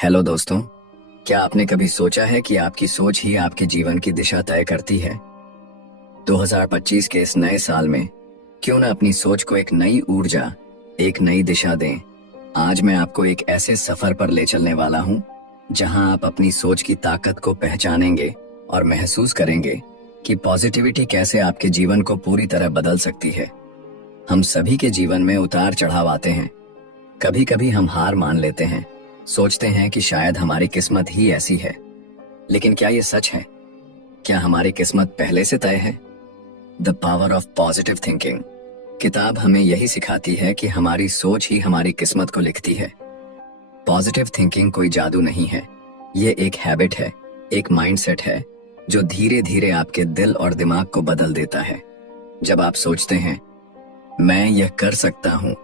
Hello दोस्तों। क्या आपने कभी सोचा है कि आपकी सोच ही आपके जीवन की दिशा तय करती है? 2025 के इस नए साल में क्यों न अपनी सोच को एक नई ऊर्जा, एक नई दिशा दें। आज मैं आपको एक ऐसे सफर पर ले चलने वाला हूं जहां आप अपनी सोच की ताकत को पहचानेंगे और महसूस करेंगे कि पॉजिटिविटी कैसे आपके जीवन को पूरी तरह बदल सकती है। हम सभी के जीवन में उतार चढ़ाव आते हैं। कभी कभी हम हार मान लेते हैं, सोचते हैं कि शायद हमारी किस्मत ही ऐसी है। लेकिन क्या ये सच है? क्या हमारी किस्मत पहले से तय है? The power of positive thinking किताब हमें यही सिखाती है कि हमारी सोच ही हमारी किस्मत को लिखती है। पॉजिटिव थिंकिंग कोई जादू नहीं है, ये एक हैबिट है, एक माइंडसेट है जो धीरे धीरे आपके दिल और दिमाग को बदल देता है। जब आप सोचते हैं मैं यह कर सकता हूं,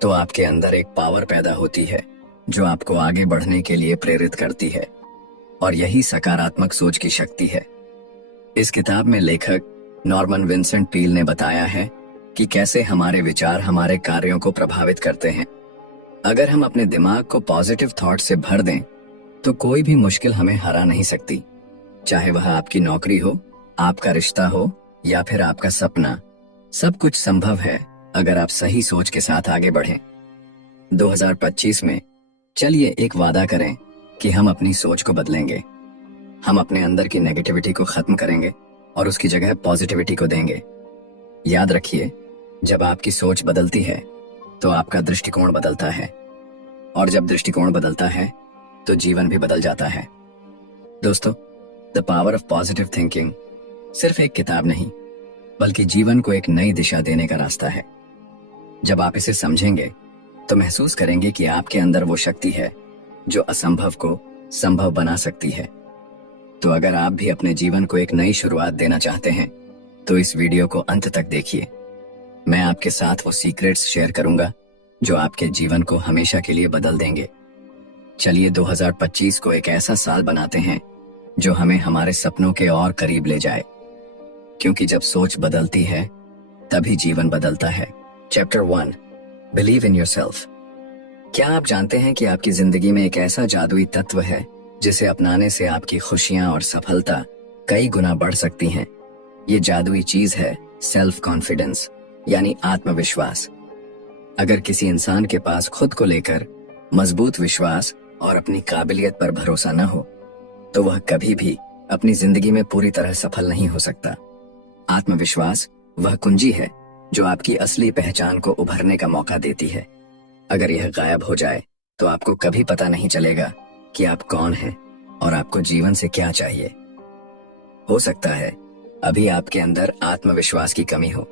तो आपके अंदर एक पावर पैदा होती है जो आपको आगे बढ़ने के लिए प्रेरित करती है, और यही सकारात्मक सोच की शक्ति है। इस किताब में लेखक नॉर्मन विंसेंट पील ने बताया है कि कैसे हमारे विचार हमारे कार्यों को प्रभावित करते हैं। अगर हम अपने दिमाग को पॉजिटिव थॉट से भर दें तो कोई भी मुश्किल हमें हरा नहीं सकती। चाहे वह आपकी नौकरी हो, आपका रिश्ता हो या फिर आपका सपना, सब कुछ संभव है अगर आप सही सोच के साथ आगे बढ़ें। 2025 में चलिए एक वादा करें कि हम अपनी सोच को बदलेंगे। हम अपने अंदर की नेगेटिविटी को खत्म करेंगे और उसकी जगह पॉजिटिविटी को देंगे। याद रखिए, जब आपकी सोच बदलती है तो आपका दृष्टिकोण बदलता है, और जब दृष्टिकोण बदलता है तो जीवन भी बदल जाता है। दोस्तों, the power of positive thinking सिर्फ एक किताब नहीं, बल्कि जीवन को एक नई दिशा देने का रास्ता है। जब आप इसे समझेंगे तो महसूस करेंगे कि आपके अंदर वो शक्ति है जो असंभव को संभव बना सकती है। तो अगर आप भी अपने जीवन को एक नई शुरुआत देना चाहते हैं तो इस वीडियो को अंत तक देखिए। मैं आपके साथ वो सीक्रेट्स शेयर करूंगा जो आपके जीवन को हमेशा के लिए बदल देंगे। चलिए 2025 को एक ऐसा साल बनाते हैं जो हमें हमारे सपनों के और करीब ले जाए, क्योंकि जब सोच बदलती है तभी जीवन बदलता है। Chapter 1, believe in yourself. क्या आप जानते हैं कि आपकी जिंदगी में एक ऐसा जादुई तत्व है जिसे अपनाने से आपकी खुशियां और सफलता कई गुना बढ़ सकती हैं? ये जादुई चीज है सेल्फ कॉन्फिडेंस, यानी आत्मविश्वास। अगर किसी इंसान के पास खुद को लेकर मजबूत विश्वास और अपनी काबिलियत पर भरोसा न हो तो वह कभी भी अपनी जिंदगी में पूरी तरह सफल नहीं हो सकता। आत्मविश्वास वह कुंजी है जो आपकी असली पहचान को उभरने का मौका देती है। अगर यह गायब हो जाए तो आपको कभी पता नहीं चलेगा कि आप कौन हैं और आपको जीवन से क्या चाहिए। हो सकता है अभी आपके अंदर आत्मविश्वास की कमी हो,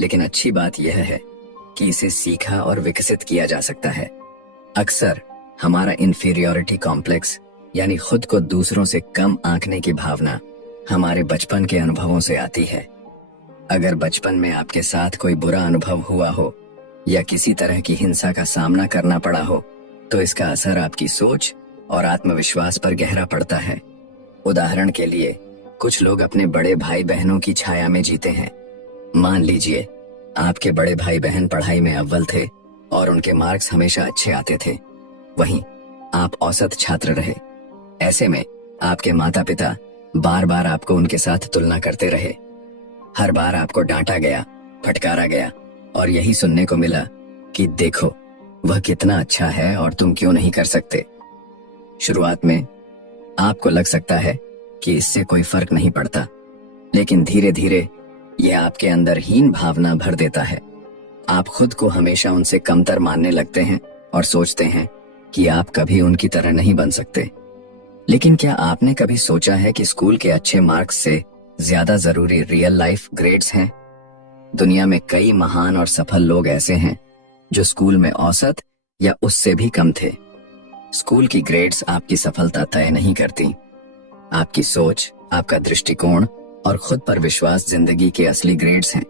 लेकिन अच्छी बात यह है कि इसे सीखा और विकसित किया जा सकता है। अक्सर हमारा इंफीरियॉरिटी कॉम्प्लेक्स, यानी खुद को दूसरों से कम आंकने की भावना, हमारे बचपन के अनुभवों से आती है। अगर बचपन में आपके साथ कोई बुरा अनुभव हुआ हो या किसी तरह की हिंसा का सामना करना पड़ा हो तो इसका असर आपकी सोच और आत्मविश्वास पर गहरा पड़ता है। उदाहरण के लिए, कुछ लोग अपने बड़े भाई बहनों की छाया में जीते हैं। मान लीजिए आपके बड़े भाई बहन पढ़ाई में अव्वल थे और उनके मार्क्स हमेशा अच्छे आते थे, वहीं आप औसत छात्र रहे। ऐसे में आपके माता पिता बार बार आपको उनके साथ तुलना करते रहे। हर बार आपको डांटा गया, फटकारा गया और यही सुनने को मिला कि देखो वह कितना अच्छा है और तुम क्यों नहीं कर सकते। शुरुआत में आपको लग सकता है कि इससे कोई फर्क नहीं पड़ता, लेकिन धीरे धीरे यह आपके अंदर हीन भावना भर देता है। आप खुद को हमेशा उनसे कमतर मानने लगते हैं और सोचते हैं कि आप कभी उनकी तरह नहीं बन सकते। लेकिन क्या आपने कभी सोचा है कि स्कूल के अच्छे मार्क्स से ज्यादा जरूरी रियल लाइफ ग्रेड्स हैं? दुनिया में कई महान और सफल लोग ऐसे हैं जो स्कूल में औसत या उससे भी कम थे। स्कूल की ग्रेड्स आपकी सफलता तय नहीं करती। आपकी सोच, आपका दृष्टिकोण और खुद पर विश्वास जिंदगी के असली ग्रेड्स हैं।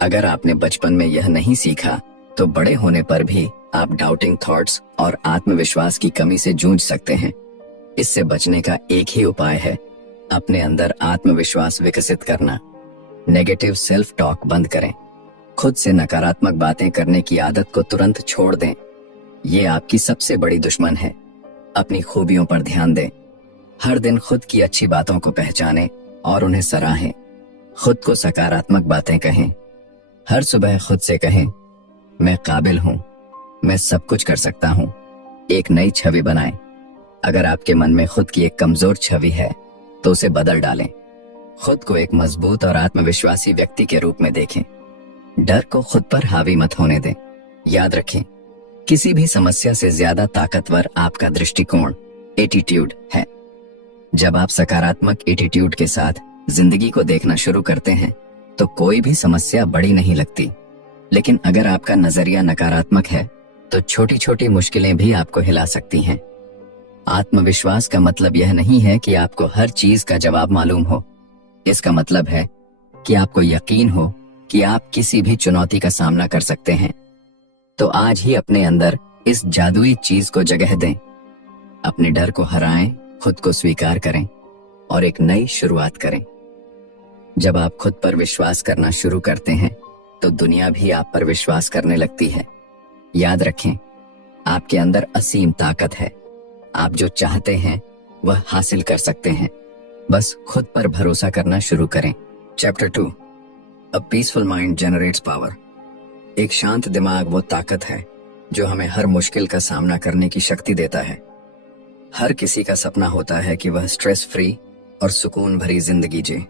अगर आपने बचपन में यह नहीं सीखा तो बड़े होने पर भी आप डाउटिंग थॉट्स और आत्मविश्वास की कमी से जूझ सकते हैं। इससे बचने का एक ही उपाय है अपने अंदर आत्मविश्वास विकसित करना। नेगेटिव सेल्फ टॉक बंद करें। खुद से नकारात्मक बातें करने की आदत को तुरंत छोड़ दें। ये आपकी सबसे बड़ी दुश्मन है। अपनी खूबियों पर ध्यान दें। हर दिन खुद की अच्छी बातों को पहचानें और उन्हें सराहें। खुद को सकारात्मक बातें कहें। हर सुबह खुद से कहें, मैं काबिल हूं, मैं सब कुछ कर सकता हूं। एक नई छवि बनाएं। अगर आपके मन में खुद की एक कमजोर छवि है तो उसे बदल डालें। खुद को एक मजबूत और आत्मविश्वासी व्यक्ति के रूप में देखें। डर को खुद पर हावी मत होने दें। याद रखें, किसी भी समस्या से ज्यादा ताकतवर आपका दृष्टिकोण, एटीट्यूड है। जब आप सकारात्मक एटीट्यूड के साथ जिंदगी को देखना शुरू करते हैं तो कोई भी समस्या बड़ी नहीं लगती। लेकिन अगर आपका नजरिया नकारात्मक है तो छोटी छोटी मुश्किलें भी आपको हिला सकती हैं। आत्मविश्वास का मतलब यह नहीं है कि आपको हर चीज का जवाब मालूम हो। इसका मतलब है कि आपको यकीन हो कि आप किसी भी चुनौती का सामना कर सकते हैं। तो आज ही अपने अंदर इस जादुई चीज को जगह दें। अपने डर को हराएं, खुद को स्वीकार करें और एक नई शुरुआत करें। जब आप खुद पर विश्वास करना शुरू करते हैं तो दुनिया भी आप पर विश्वास करने लगती है। याद रखें, आपके अंदर असीम ताकत है। आप जो चाहते हैं वह हासिल कर सकते हैं। बस खुद पर भरोसा करना शुरू करें। Chapter 2, a peaceful mind generates power. एक शांत दिमाग वो ताकत है जो हमें हर मुश्किल का सामना करने की शक्ति देता है। हर किसी का सपना होता है कि वह स्ट्रेस फ्री और सुकून भरी जिंदगी जिए।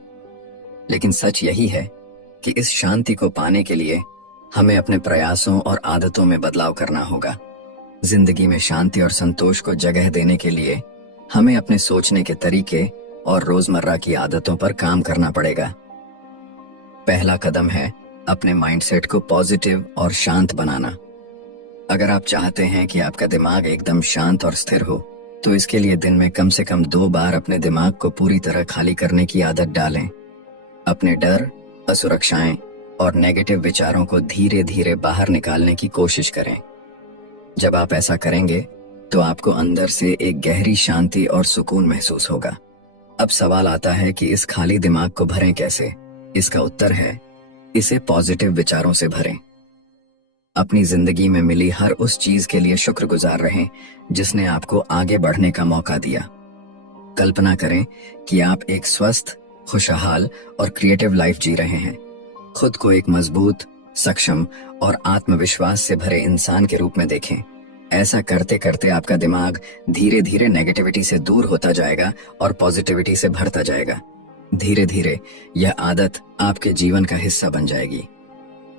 लेकिन सच यही है कि इस शांति को पाने के लिए हमें अपने प्रयासों और आदतों में बदलाव करना होगा। जिंदगी में शांति और संतोष को जगह देने के लिए हमें अपने सोचने के तरीके और रोजमर्रा की आदतों पर काम करना पड़ेगा। पहला कदम है अपने माइंडसेट को पॉजिटिव और शांत बनाना। अगर आप चाहते हैं कि आपका दिमाग एकदम शांत और स्थिर हो तो इसके लिए दिन में कम से कम 2 बार अपने दिमाग को पूरी तरह खाली करने की आदत डालें। अपने डर, असुरक्षाएं और नेगेटिव विचारों को धीरे धीरे बाहर निकालने की कोशिश करें। जब आप ऐसा करेंगे तो आपको अंदर से एक गहरी शांति और सुकून महसूस होगा। अब सवाल आता है कि इस खाली दिमाग को भरें कैसे? इसका उत्तर है, इसे पॉजिटिव विचारों से भरें। अपनी जिंदगी में मिली हर उस चीज के लिए शुक्रगुजार रहें जिसने आपको आगे बढ़ने का मौका दिया। कल्पना करें कि आप एक स्वस्थ, खुशहाल और क्रिएटिव लाइफ जी रहे हैं। खुद को एक मजबूत, सक्षम और आत्मविश्वास से भरे इंसान के रूप में देखें। ऐसा करते करते आपका दिमाग धीरे धीरे नेगेटिविटी से दूर होता जाएगा और पॉजिटिविटी से भरता जाएगा। धीरे धीरे यह आदत आपके जीवन का हिस्सा बन जाएगी।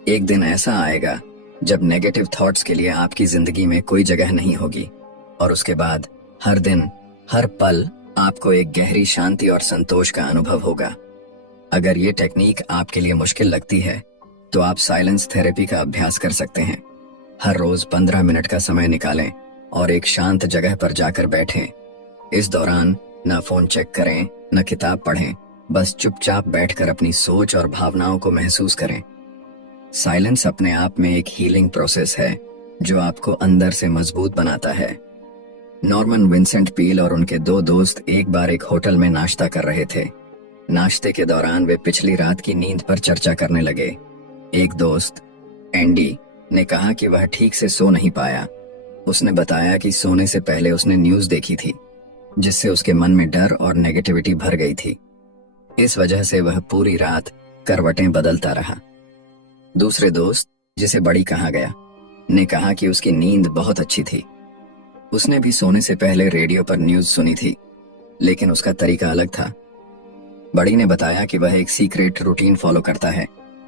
एक दिन ऐसा आएगा जब नेगेटिव थॉट्स के लिए आपकी जिंदगी में कोई जगह नहीं होगी और उसके बाद हर दिन, हर पल आपको एक गहरी शांति और संतोष का अनुभव होगा। अगर ये टेक्निक आपके लिए मुश्किल लगती है तो आप साइलेंस थेरेपी का अभ्यास कर सकते हैं। हर रोज 15 मिनट का समय निकालें और एक शांत जगह पर जाकर बैठें। इस दौरान न फोन चेक करें, न किताब पढ़ें, बस चुपचाप बैठकर अपनी सोच और भावनाओं को महसूस करें। साइलेंस अपने आप में एक हीलिंग प्रोसेस है जो आपको अंदर से मजबूत बनाता है। नॉर्मन विंसेंट पील और उनके 2 दोस्त एक बार एक होटल में नाश्ता कर रहे थे। नाश्ते के दौरान वे पिछली रात की नींद पर चर्चा करने लगे। एक दोस्त, एंडी, ने कहा कि वह ठीक से सो नहीं पाया। उसने बताया कि सोने से पहले उसने न्यूज देखी थी जिससे उसके मन में डर और नेगेटिविटी भर गई थी। इस वजह से वह पूरी रात करवटें बदलता रहा। दूसरे दोस्त, जिसे बड़ी कहा गया, ने कहा कि उसकी नींद बहुत अच्छी थी। उसने भी सोने से पहले रेडियो पर न्यूज सुनी थी, लेकिन उसका तरीका अलग था। बड़ी ने बताया कि वह एक सीक्रेट रूटीन फॉलो करता है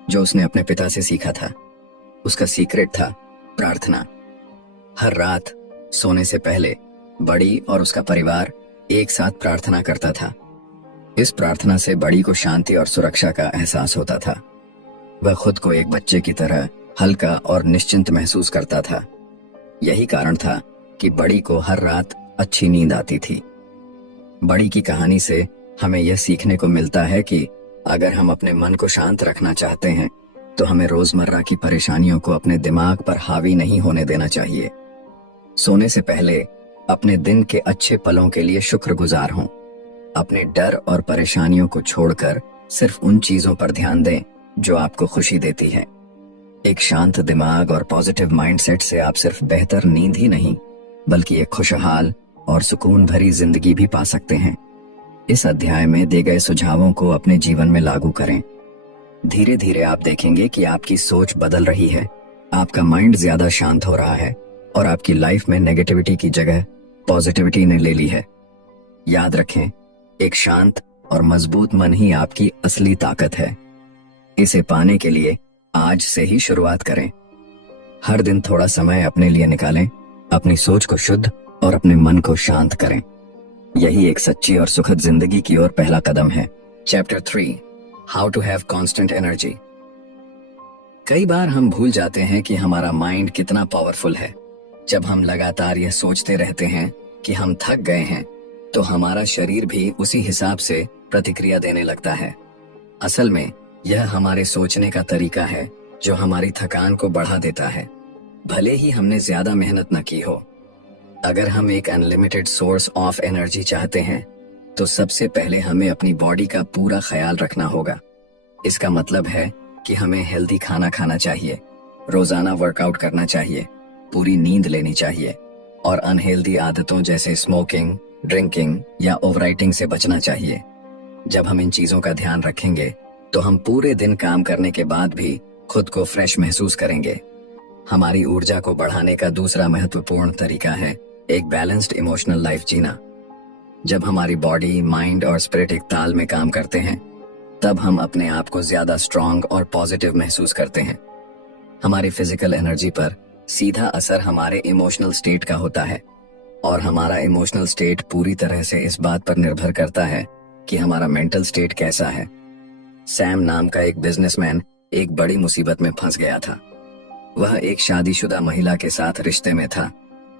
जो उसने अपने पिता से सीखा था। उसका सीक्रेट था प्रार्थना। हर रात सोने से पहले बड़ी और उसका परिवार एक साथ प्रार्थना करता था। इस प्रार्थना से बड़ी को शांति और सुरक्षा का एहसास होता था। वह खुद को एक बच्चे की तरह हल्का और निश्चिंत महसूस करता था। यही कारण था कि बड़ी को हर रात अच्छी नींद आती थी। बड़ी की कहानी से हमें यह सीखने को मिलता है कि अगर हम अपने मन को शांत रखना चाहते हैं तो हमें रोजमर्रा की परेशानियों को अपने दिमाग पर हावी नहीं होने देना चाहिए। सोने से पहले अपने दिन के अच्छे पलों के लिए शुक्रगुजार हों। अपने डर और परेशानियों को छोड़कर सिर्फ उन चीजों पर ध्यान दें जो आपको खुशी देती है। एक शांत दिमाग और पॉजिटिव माइंडसेट से आप सिर्फ बेहतर नींद ही नहीं बल्कि एक खुशहाल और सुकून भरी जिंदगी भी पा सकते हैं। इस अध्याय में दिए गए सुझावों को अपने जीवन में लागू करें। धीरे धीरे आप देखेंगे कि आपकी सोच बदल रही है, आपका माइंड ज्यादा शांत हो रहा है और आपकी लाइफ में नेगेटिविटी की जगह पॉजिटिविटी ने ले ली है। याद रखें, एक शांत और मजबूत मन ही आपकी असली ताकत है। इसे पाने के लिए आज से ही शुरुआत करें। हर दिन थोड़ा समय अपने लिए निकालें, अपनी सोच को शुद्ध और अपने मन को शांत करें। यही एक सच्ची और सुखद जिंदगी की ओर पहला कदम है। Chapter 3, how to have constant energy. कई बार हम भूल जाते हैं कि हमारा माइंड कितना पावरफुल है। जब हम लगातार यह सोचते रहते हैं कि हम थक गए हैं, तो हमारा शरीर भी उसी हिसाब से प्रतिक्रिया देने लगता है। असल में यह हमारे सोचने का तरीका है जो हमारी थकान को बढ़ा देता है, भले ही हमने ज्यादा मेहनत न की हो। अगर हम एक अनलिमिटेड सोर्स ऑफ एनर्जी चाहते हैं, तो सबसे पहले हमें अपनी बॉडी का पूरा ख्याल रखना होगा। इसका मतलब है कि हमें हेल्दी खाना खाना चाहिए, रोजाना वर्कआउट करना चाहिए, पूरी नींद लेनी चाहिए और अनहेल्दी आदतों जैसे स्मोकिंग, ड्रिंकिंग या ओवरईटिंग से बचना चाहिए। जब हम इन चीजों का ध्यान रखेंगे, तो हम पूरे दिन काम करने के बाद भी खुद को फ्रेश महसूस करेंगे। हमारी ऊर्जा को बढ़ाने का दूसरा महत्वपूर्ण तरीका है एक बैलेंस्ड इमोशनल लाइफ जीना। जब हमारी बॉडी, माइंड और स्पिरिट एक ताल में काम करते हैं, तब हम अपने आप को ज्यादा स्ट्रांग और पॉजिटिव महसूस करते हैं। हमारी फिजिकल एनर्जी पर सीधा असर हमारे इमोशनल स्टेट का होता है और हमारा इमोशनल स्टेट पूरी तरह से इस बात पर निर्भर करता है कि हमारा मेंटल स्टेट कैसा है। सैम नाम का एक बिजनेसमैन एक बड़ी मुसीबत में फंस गया था। वह एक शादीशुदा महिला के साथ रिश्ते में था,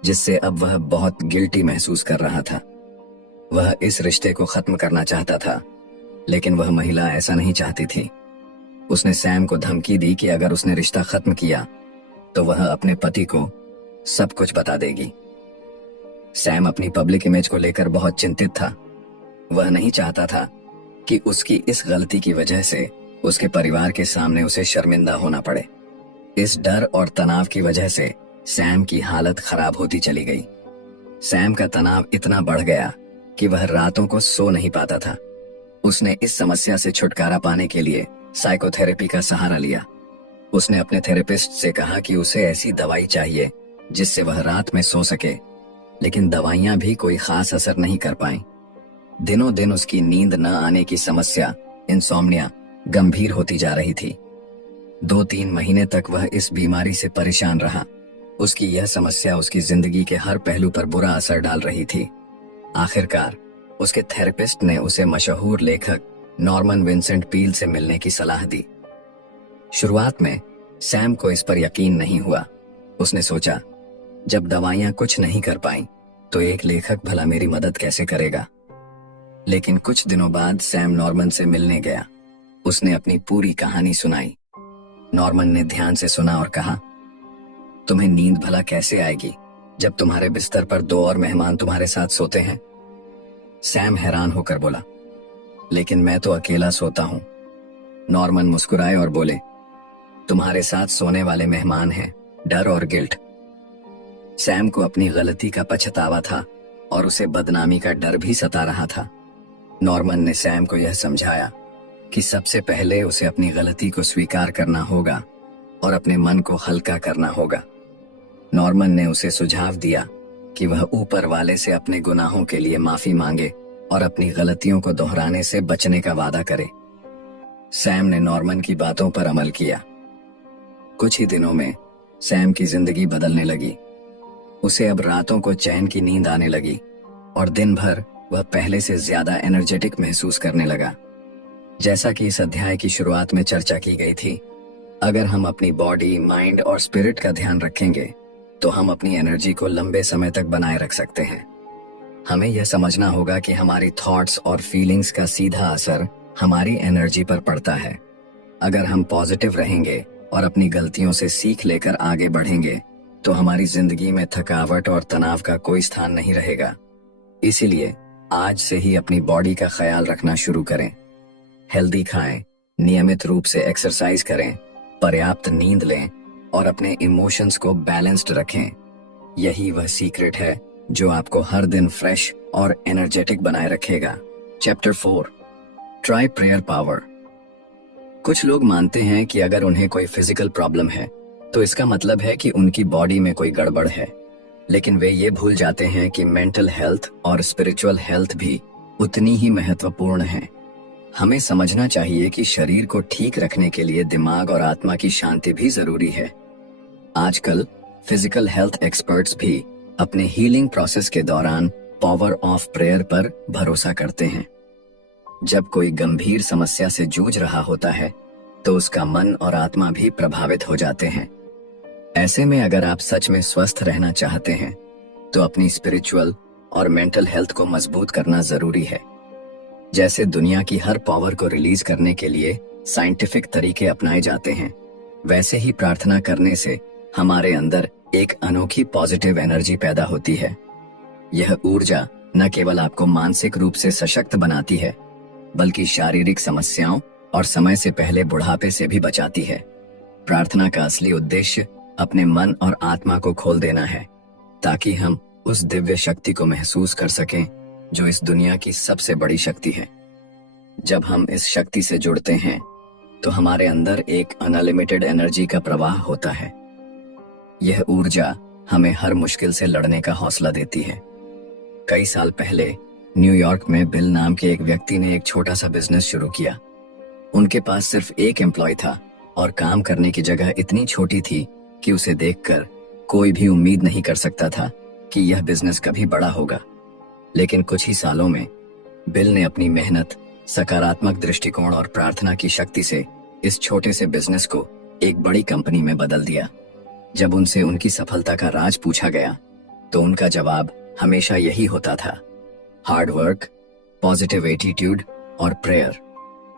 जिससे अब वह बहुत गिल्टी महसूस कर रहा था। वह इस रिश्ते को खत्म करना चाहता था, लेकिन वह महिला ऐसा नहीं चाहती थी। उसने सैम को धमकी दी कि अगर उसने रिश्ता खत्म किया, तो वह अपने पति को सब कुछ बता देगी। सैम अपनी पब्लिक इमेज को लेकर बहुत चिंतित था। वह नहीं चाहता था कि उसकी इस गलती की वजह से उसके परिवार के सामने उसे शर्मिंदा होना पड़े। इस डर और तनाव की वजह से सैम की हालत खराब होती चली गई। सैम का तनाव इतना बढ़ गया कि वह रातों को सो नहीं पाता था। उसने इस समस्या से छुटकारा पाने के लिए साइकोथेरेपी का सहारा लिया। उसने अपने थेरेपिस्ट से कहा कि उसे ऐसी दवाई चाहिए जिससे वह रात में सो सके, लेकिन दवाइयां भी कोई खास असर नहीं कर पाईं। दिनों दिन उसकी नींद न आने की समस्या, इंसोम्निया, गंभीर होती जा रही थी। 2-3 महीने तक वह इस बीमारी से परेशान रहा। उसकी यह समस्या उसकी जिंदगी के हर पहलू पर बुरा असर डाल रही थी। आखिरकार उसके थेरेपिस्ट ने उसे मशहूर लेखक नॉर्मन विंसेंट पील से मिलने की सलाह दी। शुरुआत में सैम को इस पर यकीन नहीं हुआ। उसने सोचा, जब दवाइयां कुछ नहीं कर पाईं, तो एक लेखक भला मेरी मदद कैसे करेगा। लेकिन कुछ दिनों बाद सैम नॉर्मन से मिलने गया। उसने अपनी पूरी कहानी सुनाई। नॉर्मन ने ध्यान से सुना और कहा, तुम्हें नींद भला कैसे आएगी जब तुम्हारे बिस्तर पर 2 और मेहमान तुम्हारे साथ सोते हैं। सैम हैरान होकर बोला, लेकिन मैं तो अकेला सोता हूं। नॉर्मन मुस्कुराए और बोले, तुम्हारे साथ सोने वाले मेहमान हैं डर और गिल्ट। सैम को अपनी गलती का पछतावा था और उसे बदनामी का डर भी सता रहा था। नॉर्मन ने सैम को यह समझाया कि सबसे पहले उसे अपनी गलती को स्वीकार करना होगा और अपने मन को हल्का करना होगा। नॉर्मन ने उसे सुझाव दिया कि वह ऊपर वाले से अपने गुनाहों के लिए माफी मांगे और अपनी गलतियों को दोहराने से बचने का वादा करे। सैम ने नॉर्मन की बातों पर अमल किया। कुछ ही दिनों में सैम की जिंदगी बदलने लगी। उसे अब रातों को चैन की नींद आने लगी और दिन भर वह पहले से ज्यादा एनर्जेटिक महसूस करने लगा। जैसा कि इस अध्याय की शुरुआत में चर्चा की गई थी, अगर हम अपनी बॉडी, माइंड और स्पिरिट का ध्यान रखेंगे, तो हम अपनी एनर्जी को लंबे समय तक बनाए रख सकते हैं। हमें यह समझना होगा कि हमारी थॉट्स और फीलिंग्स का सीधा असर हमारी एनर्जी पर पड़ता है। अगर हम पॉजिटिव रहेंगे और अपनी गलतियों से सीख लेकर आगे बढ़ेंगे, तो हमारी जिंदगी में थकावट और तनाव का कोई स्थान नहीं रहेगा। इसीलिए आज से ही अपनी बॉडी का ख्याल रखना शुरू करें। हेल्दी खाएं, नियमित रूप से एक्सरसाइज करें, पर्याप्त नींद लें और अपने इमोशंस को बैलेंस्ड रखें। यही वह सीक्रेट है जो आपको हर दिन फ्रेश और एनर्जेटिक बनाए रखेगा। Chapter 4, try prayer power. कुछ लोग मानते हैं कि अगर उन्हें कोई फिजिकल प्रॉब्लम है तो इसका मतलब है कि उनकी बॉडी में कोई गड़बड़ है, लेकिन वे ये भूल जाते हैं कि मेंटल हेल्थ और स्पिरिचुअल हेल्थ भी उतनी ही महत्वपूर्ण है। हमें समझना चाहिए कि शरीर को ठीक रखने के लिए दिमाग और आत्मा की शांति भी जरूरी है। आजकल फिजिकल हेल्थ एक्सपर्ट्स भी अपने हीलिंग प्रोसेस के दौरान पावर ऑफ प्रेयर पर भरोसा करते हैं। जब कोई गंभीर समस्या से जूझ रहा होता है तो उसका मन और आत्मा भी प्रभावित हो जाते हैं। ऐसे में अगर आप सच में स्वस्थ रहना चाहते हैं तो अपनी स्पिरिचुअल और मेंटल हेल्थ को मजबूत करना जरूरी है। जैसे दुनिया की हर पावर को रिलीज करने के लिए साइंटिफिक तरीके अपनाए जाते हैं, वैसे ही प्रार्थना करने से हमारे अंदर एक अनोखी पॉजिटिव एनर्जी पैदा होती है। यह ऊर्जा न केवल आपको मानसिक रूप से सशक्त बनाती है, बल्कि शारीरिक समस्याओं और समय से पहले बुढ़ापे से भी बचाती है। प्रार्थना का असली उद्देश्य अपने मन और आत्मा को खोल देना है, ताकि हम उस दिव्य शक्ति को महसूस कर सकें जो इस दुनिया की सबसे बड़ी शक्ति है। जब हम इस शक्ति से जुड़ते हैं तो हमारे अंदर एक अनलिमिटेड एनर्जी का प्रवाह होता है। यह ऊर्जा हमें हर मुश्किल से लड़ने का हौसला देती है। कई साल पहले न्यूयॉर्क में बिल नाम के एक व्यक्ति ने एक छोटा सा बिजनेस शुरू किया। उनके पास सिर्फ एक एम्प्लॉय था और काम करने की जगह इतनी छोटी थी कि उसे देखकर कोई भी उम्मीद नहीं कर सकता था कि यह बिजनेस कभी बड़ा होगा। लेकिन कुछ ही सालों में बिल ने अपनी मेहनत, सकारात्मक दृष्टिकोण और प्रार्थना की शक्ति से इस छोटे से बिजनेस को एक बड़ी कंपनी में बदल दिया। जब उनसे उनकी सफलता का राज पूछा गया तो उनका जवाब हमेशा यही होता था: हार्ड वर्क, पॉजिटिव एटीट्यूड और प्रेयर।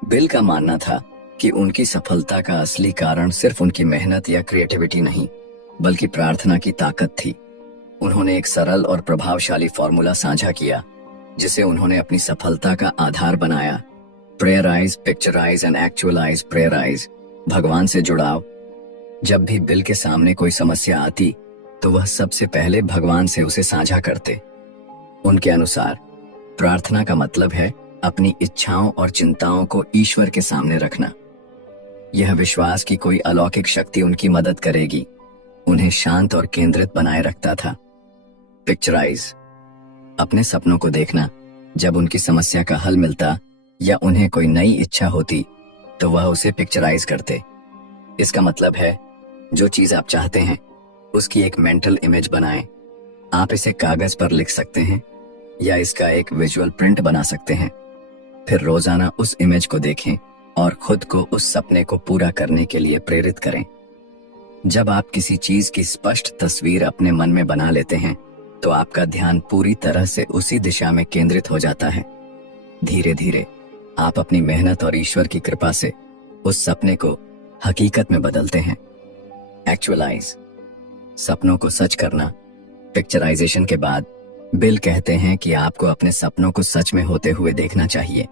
बिल का मानना था कि उनकी सफलता का असली कारण सिर्फ उनकी मेहनत या क्रिएटिविटी नहीं, बल्कि प्रार्थना की ताकत थी। उन्होंने एक सरल और प्रभावशाली फॉर्मूला साझा किया, जिसे उन्होंने अपनी सफलता का आधार बनाया: प्रेयराइज, पिक्चराइज एंड एक्चुअलाइज। प्रेयराइज, भगवान से जुड़ाव। जब भी बिल के सामने कोई समस्या आती तो वह सबसे पहले भगवान से उसे साझा करते। उनके अनुसार प्रार्थना का मतलब है अपनी इच्छाओं और चिंताओं को ईश्वर के सामने रखना। यह विश्वास कि कोई अलौकिक शक्ति उनकी मदद करेगी उन्हें शांत और केंद्रित बनाए रखता था। पिक्चराइज, अपने सपनों को देखना। जब उनकी समस्या का हल मिलता या उन्हें कोई नई इच्छा होती तो वह उसे पिक्चराइज करते। इसका मतलब है जो चीज आप चाहते हैं उसकी एक मेंटल इमेज बनाएं। आप इसे कागज पर लिख सकते हैं या इसका एक विजुअल प्रिंट बना सकते हैं। फिर रोजाना उस इमेज को देखें और खुद को उस सपने को पूरा करने के लिए प्रेरित करें। जब आप किसी चीज की स्पष्ट तस्वीर अपने मन में बना लेते हैं तो आपका ध्यान पूरी तरह से उसी दिशा में केंद्रित हो जाता है। धीरे धीरे आप अपनी मेहनत और ईश्वर की कृपा से उस सपने को हकीकत में बदलते हैं। एक्चुअलाइज, सपनों को सच करना। पिक्चराइजेशन के बाद बिल कहते हैं कि आपको अपने सपनों को सच में होते हुए देखना चाहिए।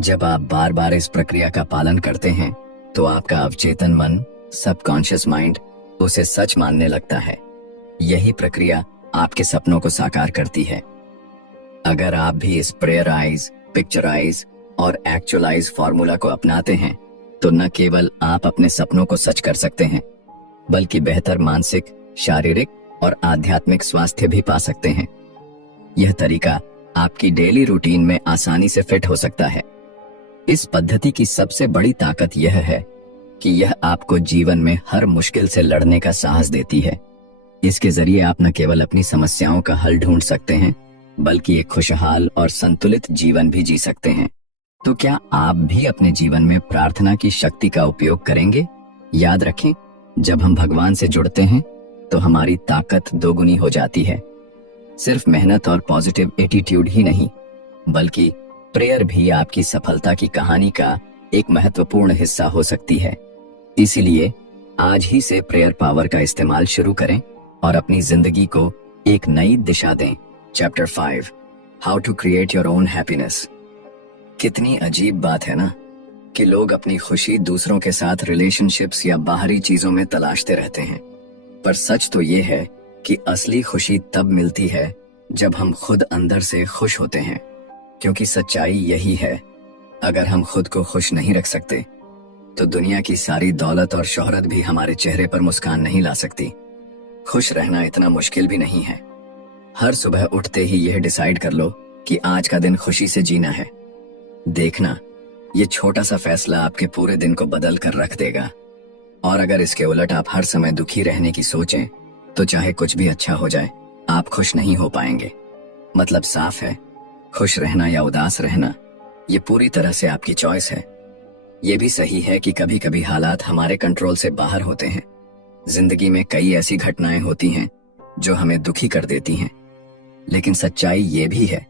जब आप बार बार इस प्रक्रिया का पालन करते हैं तो आपका अवचेतन मन, सबकॉन्शियस माइंड, उसे सच मानने लगता है। यही प्रक्रिया आपके सपनों को साकार करती है। अगर आप भी इस प्रेयराइज, पिक्चराइज और एक्चुअलाइज फॉर्मूला को अपनाते हैं तो न केवल आप अपने सपनों को सच कर सकते हैं, बल्कि बेहतर मानसिक, शारीरिक और आध्यात्मिक स्वास्थ्य भी पा सकते हैं। यह तरीका आपकी डेली रूटीन में आसानी से फिट हो सकता है। इस पद्धति की सबसे बड़ी ताकत यह है कि यह आपको जीवन में हर मुश्किल से लड़ने का साहस देती है। इसके जरिए आप न केवल अपनी समस्याओं का हल ढूंढ सकते हैं, बल्कि एक खुशहाल और संतुलित जीवन भी जी सकते हैं। तो क्या आप भी अपने जीवन में प्रार्थना की शक्ति का उपयोग करेंगे? याद रखें, जब हम भगवान से जुड़ते हैं तो हमारी ताकत दोगुनी हो जाती है। सिर्फ मेहनत और पॉजिटिव एटीट्यूड ही नहीं, बल्कि प्रेयर भी आपकी सफलता की कहानी का एक महत्वपूर्ण हिस्सा हो सकती है। इसीलिए आज ही से प्रेयर पावर का इस्तेमाल शुरू करें और अपनी जिंदगी को एक नई दिशा दें। Chapter 5, how to create your own happiness. कितनी अजीब बात है ना कि लोग अपनी खुशी दूसरों के साथ रिलेशनशिप्स या बाहरी चीजों में तलाशते रहते हैं, पर सच तो ये है कि असली खुशी तब मिलती है जब हम खुद अंदर से खुश होते हैं, क्योंकि सच्चाई यही है, अगर हम खुद को खुश नहीं रख सकते तो दुनिया की सारी दौलत और शोहरत भी हमारे चेहरे पर मुस्कान नहीं ला सकती। खुश रहना इतना मुश्किल भी नहीं है। हर सुबह उठते ही यह डिसाइड कर लो कि आज का दिन खुशी से जीना है। देखना, ये छोटा सा फैसला आपके पूरे दिन को बदल कर रख देगा। और अगर इसके उलट आप हर समय दुखी रहने की सोचें तो चाहे कुछ भी अच्छा हो जाए, आप खुश नहीं हो पाएंगे। मतलब साफ है, खुश रहना या उदास रहना ये पूरी तरह से आपकी चॉइस है। ये भी सही है कि कभी कभी हालात हमारे कंट्रोल से बाहर होते हैं। जिंदगी में कई ऐसी घटनाएं होती हैं जो हमें दुखी कर देती हैं, लेकिन सच्चाई ये भी है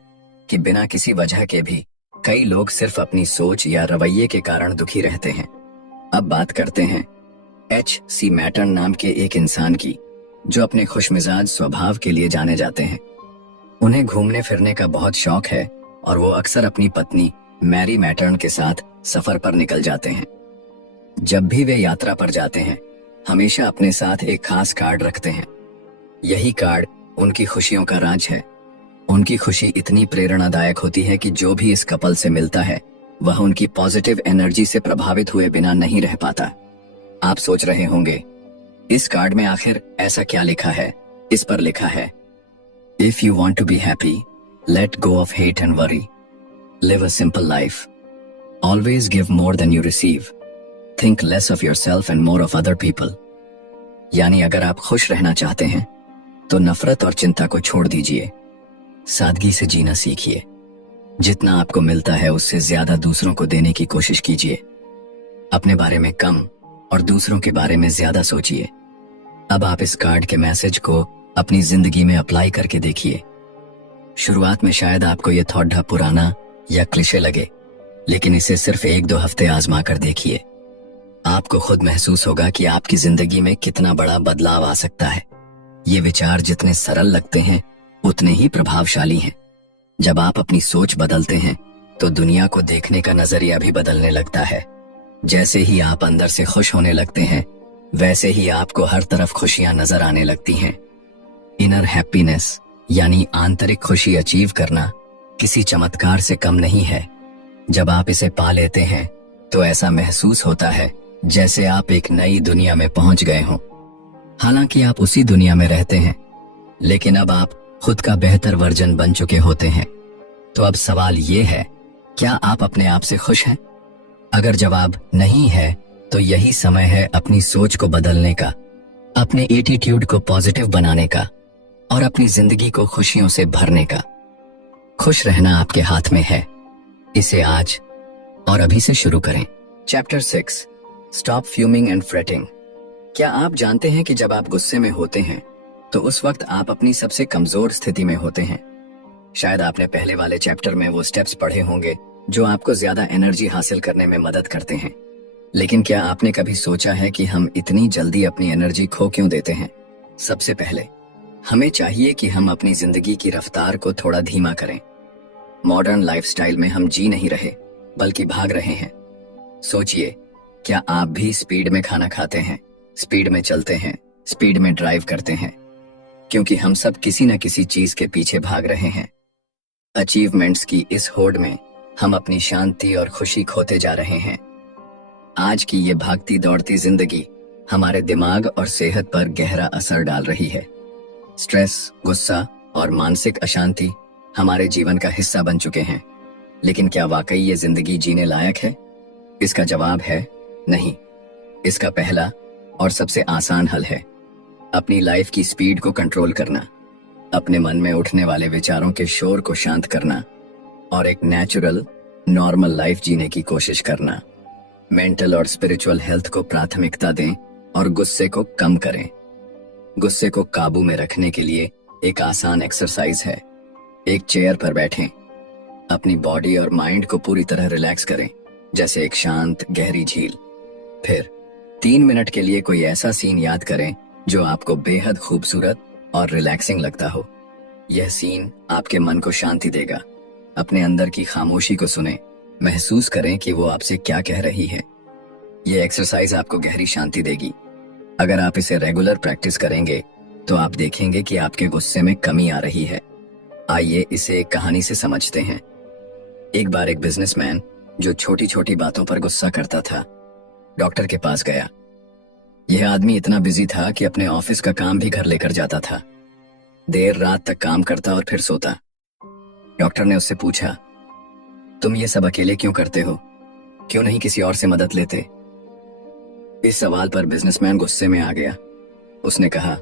कि बिना किसी वजह के भी कई लोग सिर्फ अपनी सोच या रवैये के कारण दुखी रहते हैं। अब बात करते हैं H.C. मैटन नाम के एक इंसान की, जो अपने खुशमिजाज स्वभाव के लिए जाने जाते हैं। उन्हें घूमने फिरने का बहुत शौक है और वो अक्सर अपनी पत्नी मैरी मैटर्न के साथ सफर पर निकल जाते हैं। जब भी वे यात्रा पर जाते हैं, हमेशा अपने साथ एक खास कार्ड रखते हैं। यही कार्ड उनकी खुशियों का राज है। उनकी खुशी इतनी प्रेरणादायक होती है कि जो भी इस कपल से मिलता है वह उनकी पॉजिटिव एनर्जी से प्रभावित हुए बिना नहीं रह पाता। आप सोच रहे होंगे, इस कार्ड में आखिर ऐसा क्या लिखा है? इस पर लिखा है, if you want to be happy, let go of hate and worry, live a simple life, always give more than you receive, think less of yourself and more of other people. यानी अगर आप खुश रहना चाहते हैं तो नफरत और चिंता को छोड़ दीजिए, सादगी से जीना सीखिए। जितना आपको मिलता है उससे ज्यादा दूसरों को देने की कोशिश कीजिए। अपने बारे में कम और दूसरों के बारे में ज्यादा सोचिए। अब आप इस कार्ड के मैसेज को अपनी जिंदगी में अप्लाई करके देखिए। शुरुआत में शायद आपको यह थोड़ा पुराना या क्लिशे लगे, लेकिन इसे सिर्फ 1-2 हफ्ते आजमा कर देखिए। आपको खुद महसूस होगा कि आपकी जिंदगी में कितना बड़ा बदलाव आ सकता है। ये विचार जितने सरल लगते हैं उतने ही प्रभावशाली हैं। जब आप अपनी सोच बदलते हैं तो दुनिया को देखने का नजरिया भी बदलने लगता है। जैसे ही आप अंदर से खुश होने लगते हैं, वैसे ही आपको हर तरफ खुशियां नजर आने लगती हैं। इनर हैप्पीनेस यानी आंतरिक खुशी अचीव करना किसी चमत्कार से कम नहीं है। जब आप इसे पा लेते हैं तो ऐसा महसूस होता है जैसे आप एक नई दुनिया में पहुंच गए हों। हालांकि आप उसी दुनिया में रहते हैं, लेकिन अब आप खुद का बेहतर वर्जन बन चुके होते हैं। तो अब सवाल ये है, क्या आप अपने आप से खुश हैं? अगर जवाब नहीं है तो यही समय है अपनी सोच को बदलने का, अपने एटीट्यूड को पॉजिटिव बनाने का और अपनी जिंदगी को खुशियों से भरने का। खुश रहना आपके हाथ में है। इसे आज और अभी से शुरू करें। Chapter 6, stop fuming and fretting. क्या आप जानते हैं कि जब आप गुस्से में होते हैं तो उस वक्त आप अपनी सबसे कमजोर स्थिति में होते हैं? शायद आपने पहले वाले चैप्टर में वो स्टेप्स पढ़े होंगे जो आपको ज्यादा एनर्जी हासिल करने में मदद करते हैं। लेकिन क्या आपने कभी सोचा है कि हम इतनी जल्दी अपनी एनर्जी खो क्यों देते हैं? सबसे पहले हमें चाहिए कि हम अपनी जिंदगी की रफ्तार को थोड़ा धीमा करें। मॉडर्न लाइफस्टाइल में हम जी नहीं रहे बल्कि भाग रहे हैं। सोचिए, क्या आप भी स्पीड में खाना खाते हैं, स्पीड में चलते हैं, स्पीड में ड्राइव करते हैं? क्योंकि हम सब किसी न किसी चीज के पीछे भाग रहे हैं। अचीवमेंट्स की इस होड़ में हम अपनी शांति और खुशी खोते जा रहे हैं। आज की ये भागती दौड़ती जिंदगी हमारे दिमाग और सेहत पर गहरा असर डाल रही है। स्ट्रेस, गुस्सा और मानसिक अशांति हमारे जीवन का हिस्सा बन चुके हैं। लेकिन क्या वाकई ये जिंदगी जीने लायक है? इसका जवाब है नहीं। इसका पहला और सबसे आसान हल है अपनी लाइफ की स्पीड को कंट्रोल करना, अपने मन में उठने वाले विचारों के शोर को शांत करना और एक नेचुरल, नॉर्मल लाइफ जीने की कोशिश करना। मेंटल और स्पिरिचुअल हेल्थ को प्राथमिकता दें और गुस्से को कम करें। गुस्से को काबू में रखने के लिए एक आसान एक्सरसाइज है। एक चेयर पर बैठें, अपनी बॉडी और माइंड को पूरी तरह रिलैक्स करें, जैसे एक शांत गहरी झील। फिर 3 मिनट के लिए कोई ऐसा सीन याद करें जो आपको बेहद खूबसूरत और रिलैक्सिंग लगता हो। यह सीन आपके मन को शांति देगा। अपने अंदर की खामोशी को सुने, महसूस करें कि वो आपसे क्या कह रही है। यह एक्सरसाइज आपको गहरी शांति देगी। अगर आप इसे रेगुलर प्रैक्टिस करेंगे तो आप देखेंगे कि आपके गुस्से में कमी आ रही है। आइए इसे एक कहानी से समझते हैं। एक बार एक बिजनेसमैन जो छोटी छोटी बातों पर गुस्सा करता था, डॉक्टर के पास गया। यह आदमी इतना बिजी था कि अपने ऑफिस का काम भी घर लेकर जाता था। देर रात तक काम करता और फिर सोता। डॉक्टर ने उससे पूछा, तुम ये सब अकेले क्यों करते हो? क्यों नहीं किसी और से मदद लेते? इस सवाल पर बिजनेसमैन गुस्से में आ गया। उसने कहा,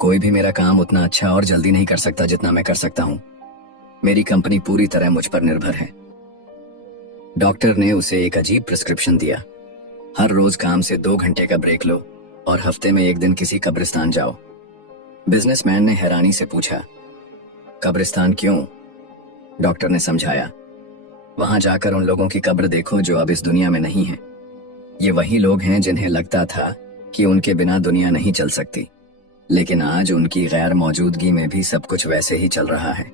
कोई भी मेरा काम उतना अच्छा और जल्दी नहीं कर सकता जितना मैं कर सकता हूं। मेरी कंपनी पूरी तरह मुझ पर निर्भर है। डॉक्टर ने उसे एक अजीब प्रिस्क्रिप्शन दिया। हर रोज काम से 2 घंटे का ब्रेक लो और हफ्ते में 1 दिन किसी कब्रिस्तान जाओ। बिजनेसमैन ने हैरानी से पूछा, कब्रिस्तान क्यों? डॉक्टर ने समझाया, वहां जाकर उन लोगों की कब्र देखो जो अब इस दुनिया में नहीं है। ये वही लोग हैं जिन्हें लगता था कि उनके बिना दुनिया नहीं चल सकती, लेकिन आज उनकी गैर मौजूदगी में भी सब कुछ वैसे ही चल रहा है।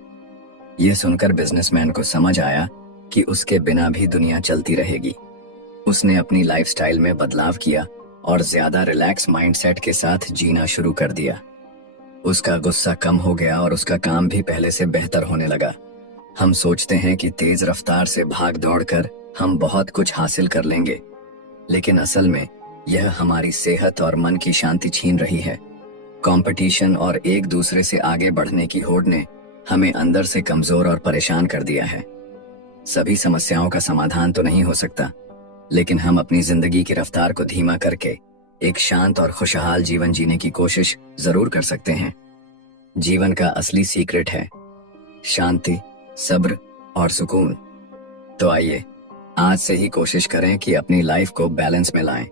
यह सुनकर बिजनेसमैन को समझ आया कि उसके बिना भी दुनिया चलती रहेगी। उसने अपनी लाइफस्टाइल में बदलाव किया और ज्यादा रिलैक्स माइंडसेट के साथ जीना शुरू कर दिया। उसका गुस्सा कम हो गया और उसका काम भी पहले से बेहतर होने लगा। हम सोचते हैं कि तेज रफ्तार से भाग दौड़ कर हम बहुत कुछ हासिल कर लेंगे, लेकिन असल में यह हमारी सेहत और मन की शांति छीन रही है। कंपटीशन और एक दूसरे से आगे बढ़ने की होड़ ने हमें अंदर से कमजोर और परेशान कर दिया है। सभी समस्याओं का समाधान तो नहीं हो सकता, लेकिन हम अपनी जिंदगी की रफ्तार को धीमा करके एक शांत और खुशहाल जीवन जीने की कोशिश जरूर कर सकते हैं। जीवन का असली सीक्रेट है शांति, सब्र और सुकून। तो आइए आज से ही कोशिश करें कि अपनी लाइफ को बैलेंस में लाएं,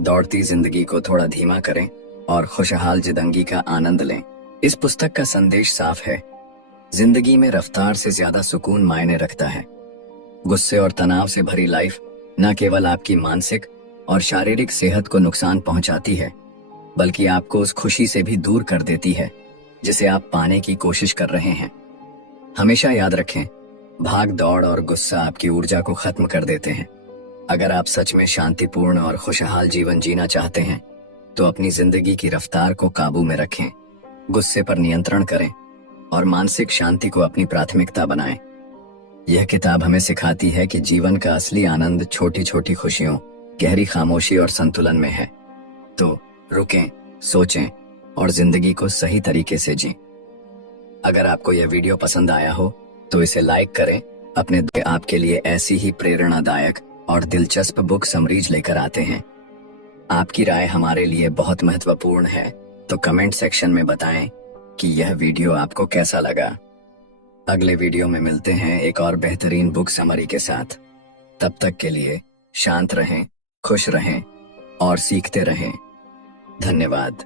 दौड़ती जिंदगी को थोड़ा धीमा करें और खुशहाल जिंदगी का आनंद लें। इस पुस्तक का संदेश साफ है, जिंदगी में रफ्तार से ज्यादा सुकून मायने रखता है। गुस्से और तनाव से भरी लाइफ न केवल आपकी मानसिक और शारीरिक सेहत को नुकसान पहुंचाती है, बल्कि आपको उस खुशी से भी दूर कर देती है जिसे आप पाने की कोशिश कर रहे हैं। हमेशा याद रखें, भाग दौड़ और गुस्सा आपकी ऊर्जा को खत्म कर देते हैं। अगर आप सच में शांतिपूर्ण और खुशहाल जीवन जीना चाहते हैं तो अपनी जिंदगी की रफ्तार को काबू में रखें, गुस्से पर नियंत्रण करें और मानसिक शांति को अपनी प्राथमिकता बनाएं। यह किताब हमें सिखाती है कि जीवन का असली आनंद छोटी छोटी खुशियों, गहरी खामोशी और संतुलन में है। तो रुकें, सोचें और जिंदगी को सही तरीके से जीं। अगर आपको यह वीडियो पसंद आया हो तो इसे लाइक करें। अपने आपके लिए ऐसी ही प्रेरणादायक और दिलचस्प बुक समरीज लेकर आते हैं। आपकी राय हमारे लिए बहुत महत्वपूर्ण है, तो कमेंट सेक्शन में बताएं कि यह वीडियो आपको कैसा लगा। अगले वीडियो में मिलते हैं एक और बेहतरीन बुक समरी के साथ। तब तक के लिए शांत रहें, खुश रहें और सीखते रहें। धन्यवाद।